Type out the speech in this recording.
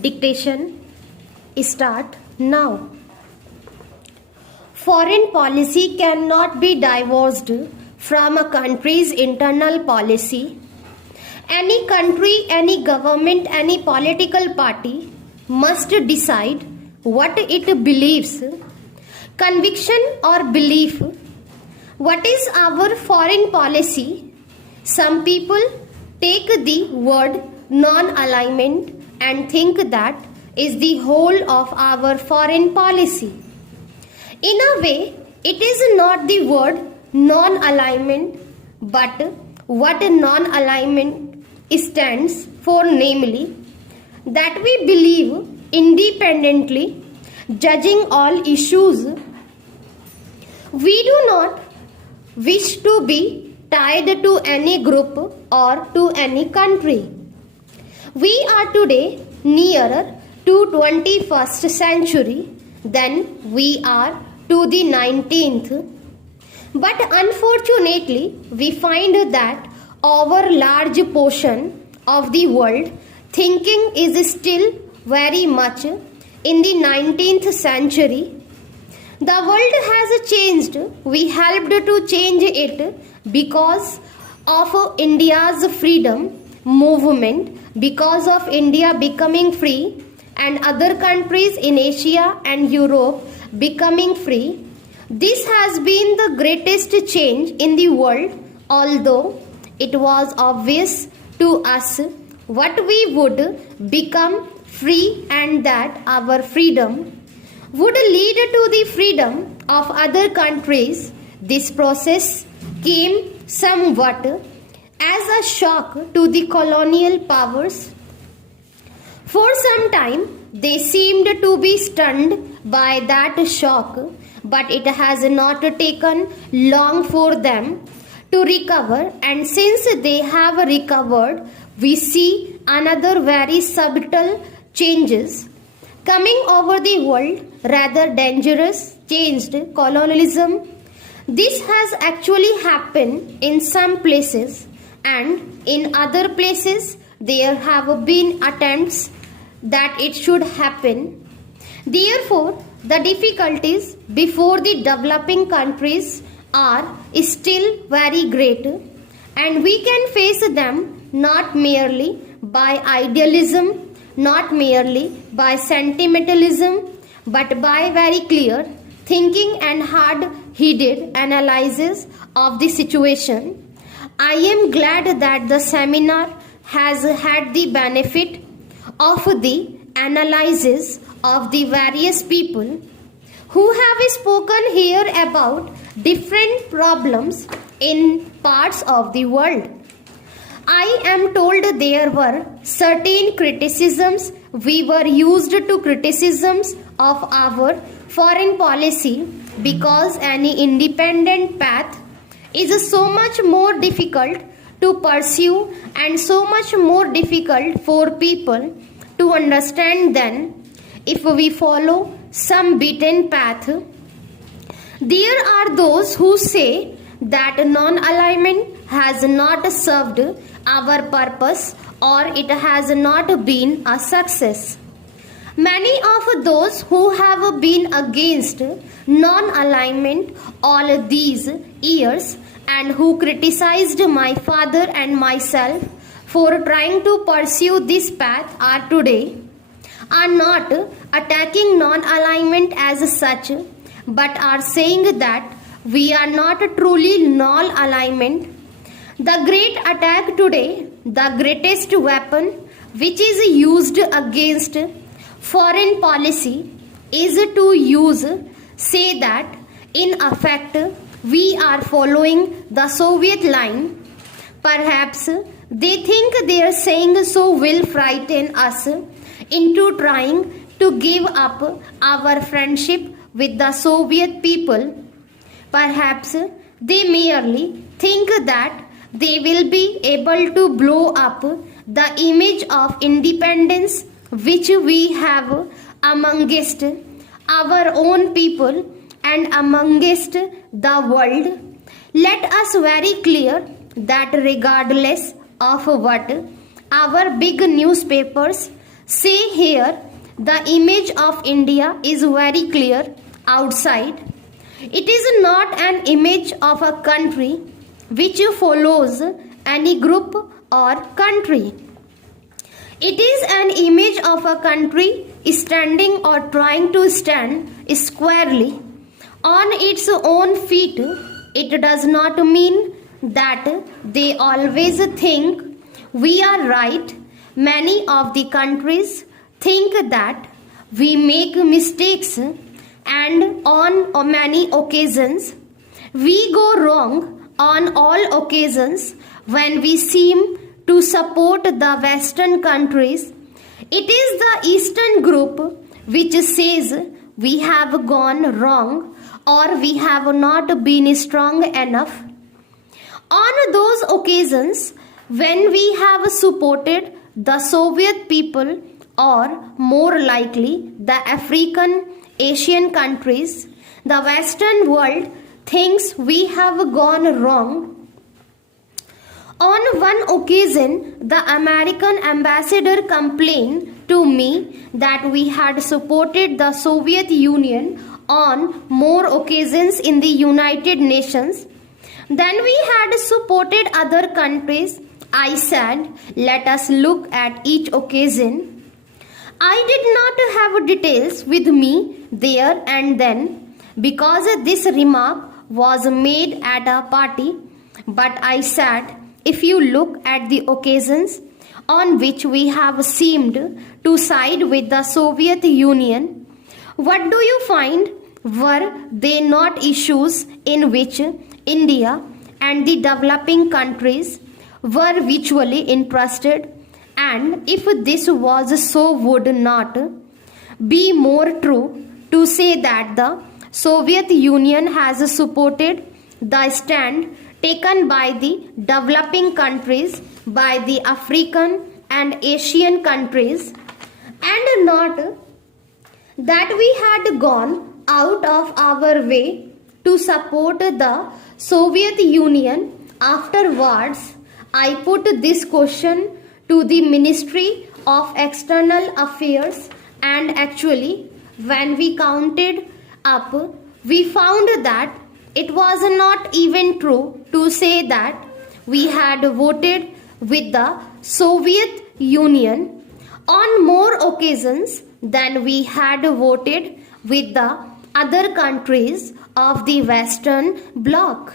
Dictation start now. Foreign policy cannot be divorced from a country's internal policy. Any country, any government, any political party must decide what it believes. Conviction or belief. What is our foreign policy? Some people take the word non-alignment and think that is the whole of our foreign policy. In a way, it is not the word non-alignment, but what non-alignment stands for, namely, that we believe independently, judging all issues. We do not wish to be tied to any group or to any country. We are today nearer to 21st century than we are to the 19th. But unfortunately, we find that our large portion of the world thinking is still very much in the 19th century. The world has changed. We helped to change it because of India's freedom movement, because of India becoming free and other countries in Asia and Europe becoming free. This has been the greatest change in the world, although it was obvious to us what we would become free and that our freedom would lead to the freedom of other countries. This process came somewhat as a shock to the colonial powers. For some time, they seemed to be stunned by that shock, but it has not taken long for them to recover, and since they have recovered, we see another very subtle changes coming over the world, rather dangerous, changed colonialism. This has actually happened in some places, and in other places there have been attempts that it should happen. Therefore, the difficulties before the developing countries are still very great, and we can face them not merely by idealism, not merely by sentimentalism, but by very clear thinking and hard-headed analysis of the situation. I am glad that the seminar has had the benefit of the analysis of the various people who have spoken here about different problems in parts of the world. I am told there were certain criticisms. We were used to criticisms of our foreign policy because any independent path is so much more difficult to pursue and so much more difficult for people to understand than if we follow some beaten path. There are those who say that non-alignment has not served our purpose or it has not been a success. Many of those who have been against non-alignment all these years and who criticized my father and myself for trying to pursue this path are today are not attacking non-alignment as such, but are saying that we are not truly non-alignment. The great attack today, the greatest weapon which is used against foreign policy is to say that in effect we are following the Soviet line. Perhaps they think their saying so will frighten us into trying to give up our friendship with the Soviet people. Perhaps they merely think that they will be able to blow up the image of independence which we have amongst our own people and amongst the world. Let us very clear that regardless of what our big newspapers Say here, the image of India is very clear outside. It is not an image of a country which follows any group or country. It is an image of a country standing or trying to stand squarely on its own feet. It does not mean that they always think we are right. Many of the countries think that we make mistakes, and on many occasions we go wrong. On all occasions, when we seem to support the Western countries, it is the Eastern group which says we have gone wrong or we have not been strong enough. On those occasions, when we have supported the Soviet people, or more likely the African Asian countries, the Western world thinks we have gone wrong. On one occasion, the American ambassador complained to me that we had supported the Soviet Union on more occasions in the United Nations than we had supported other countries. I said, let us look at each occasion. I did not have details with me there and then because this remark was made at a party, but I said, if you look at the occasions on which we have seemed to side with the Soviet Union, what do you find? Were they not issues in which India and the developing countries were virtually interested? And if this was so, would not be more true to say that the Soviet Union has supported the stand taken by the developing countries, by the African and Asian countries, and not that we had gone out of our way to support the Soviet Union? Afterwards, I put this question to the Ministry of External Affairs, and actually, when we counted up, we found that it was not even true to say that we had voted with the Soviet Union on more occasions than we had voted with the other countries of the Western Bloc.